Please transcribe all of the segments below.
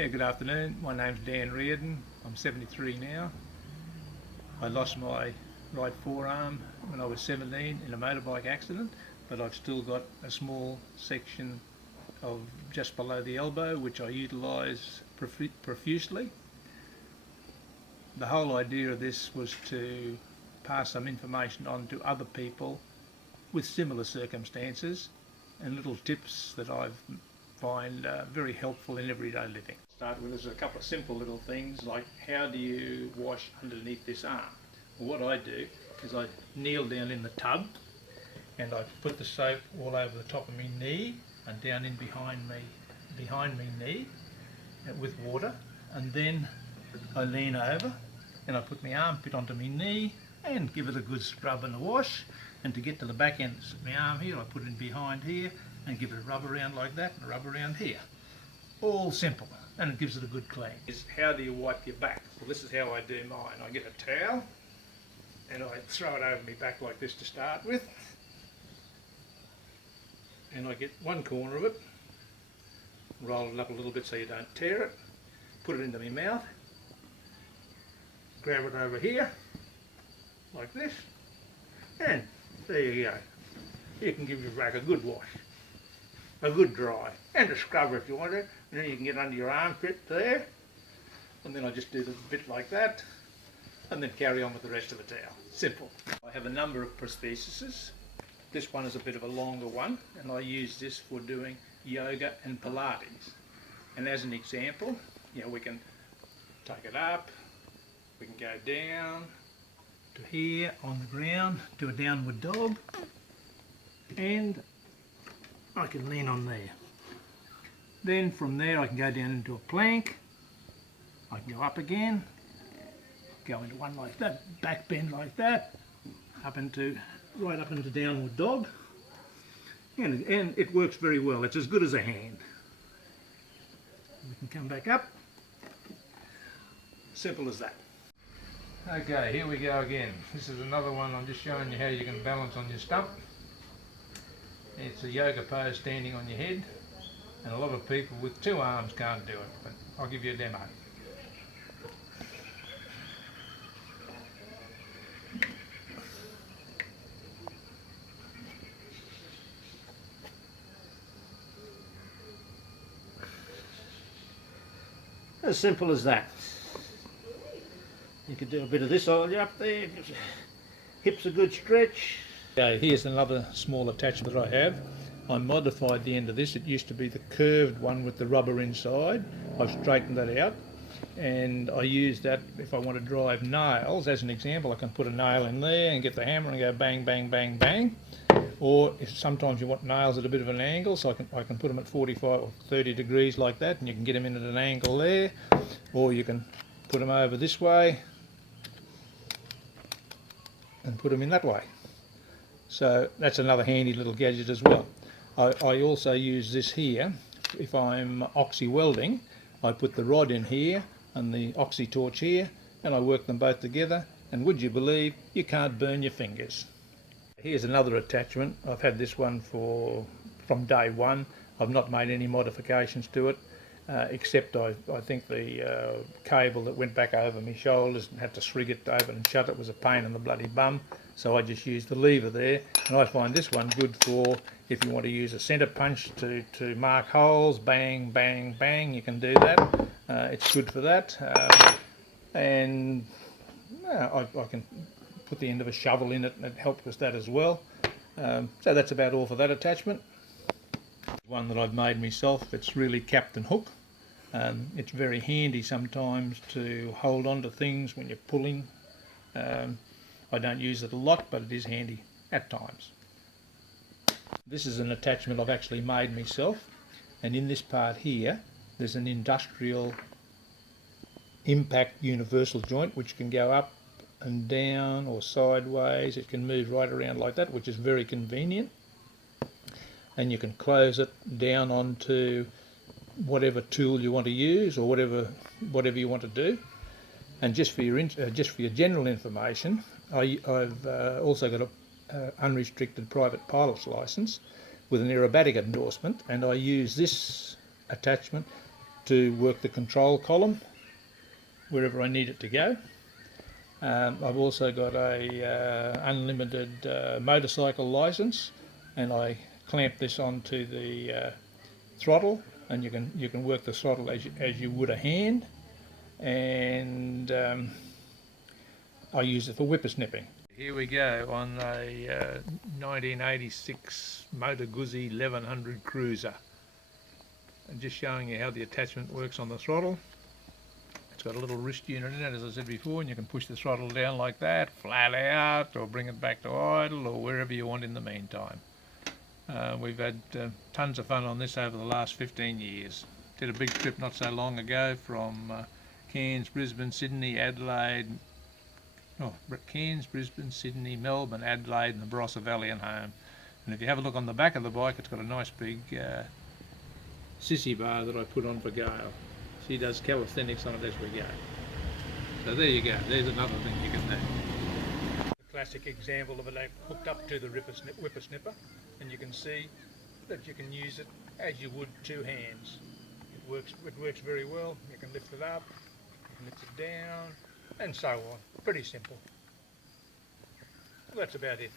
Yeah, good afternoon. My name's Dan Reardon. I'm 73 now. I lost my right forearm when I was 17 in a motorbike accident, but I've still got a small section of just below the elbow which I utilise profusely. The whole idea of this was to pass some information on to other people with similar circumstances and little tips that I find very helpful in everyday living. Start with a couple of simple little things like how do you wash underneath this arm? Well, what I do is I kneel down in the tub and I put the soap all over the top of my knee and down in behind me knee with water, and then I lean over and I put my armpit onto my knee and give it a good scrub and a wash. And to get to the back end of my arm here, I put it in behind here and give it a rub around like that and a rub around here. All simple, and it gives it a good clean. How do you wipe your back? Well, this is how I do mine. I get a towel and I throw it over my back like this to start with. And I get one corner of it, roll it up a little bit so you don't tear it, put it into my mouth, grab it over here, like this, and there you go. You can give your back a good wash, a good dry, and a scrubber if you want it, and then you can get under your armpit there, and then I just do the bit like that, and then carry on with the rest of the towel. Simple. I have a number of prostheses. This one is a bit of a longer one, and I use this for doing yoga and Pilates. And as an example, we can take it up, we can go down to here on the ground, do a downward dog, and I can lean on there. Then from there I can go down into a plank, I can go up again, go into one like that, back bend like that, right up into downward dog, and it works very well. It's as good as a hand. We can come back up. Simple as that. Okay, here we go again. This is another one. I'm just showing you how you can balance on your stump. It's a yoga pose standing on your head, and a lot of people with two arms can't do it, but I'll give you a demo. As simple as that. You could do a bit of this all up there, hips a good stretch. Okay, here's another small attachment that I have. I modified the end of this. It used to be the curved one with the rubber inside. I've straightened that out, and I use that if I want to drive nails. As an example, I can put a nail in there and get the hammer and go bang, bang, bang, bang. Or if sometimes you want nails at a bit of an angle, so I can put them at 45 or 30 degrees like that, and you can get them in at an angle there. Or you can put them over this way and put them in that way. So that's another handy little gadget as well. I also use this here. If I'm oxy welding, I put the rod in here and the oxy torch here, and I work them both together, and would you believe, you can't burn your fingers. Here's another attachment. I've had this one from day one. I've not made any modifications to it, except I think the cable that went back over my shoulders and had to srig it open and shut it was a pain in the bloody bum. So I just used the lever there, and I find this one good for if you want to use a centre punch to mark holes, bang, bang, bang, you can do that. It's good for that. And I can put the end of a shovel in it, and it helps with that as well. So that's about all for that attachment. One that I've made myself, it's really Captain Hook. It's very handy sometimes to hold on to things when you're pulling. I don't use it a lot, but it is handy at times. This is an attachment I've actually made myself, and in this part here there's an industrial impact universal joint which can go up and down or sideways. It can move right around like that, which is very convenient, and you can close it down onto whatever tool you want to use or whatever you want to do. And just for your general information, I've also got a unrestricted private pilot's license with an aerobatic endorsement, and I use this attachment to work the control column wherever I need it to go. I've also got a unlimited motorcycle license, and I clamp this onto the throttle, and you can work the throttle as you would a hand, and I use it for whippersnipping. Here we go on a 1986 Motor Guzzi 1100 Cruiser, and just showing you how the attachment works on the throttle. It's got a little wrist unit in it, as I said before, and you can push the throttle down like that, flat out, or bring it back to idle, or wherever you want in the meantime. We've had tons of fun on this over the last 15 years. Did a big trip not so long ago from Cairns, Brisbane, Sydney, Adelaide, Melbourne, Adelaide, and the Barossa Valley and home. And if you have a look on the back of the bike, it's got a nice big sissy bar that I put on for Gail. She does calisthenics on it as we go. So there you go, there's another thing you can do. A classic example of it hooked up to the whippersnipper, and you can see that you can use it as you would two hands. It works very well. You can lift it up, you can lift it down, and so on. Pretty simple. Well, that's about it.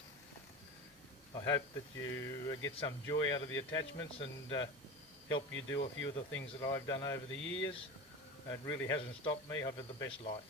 I hope that you get some joy out of the attachments and help you do a few of the things that I've done over the years. It really hasn't stopped me. I've had the best life.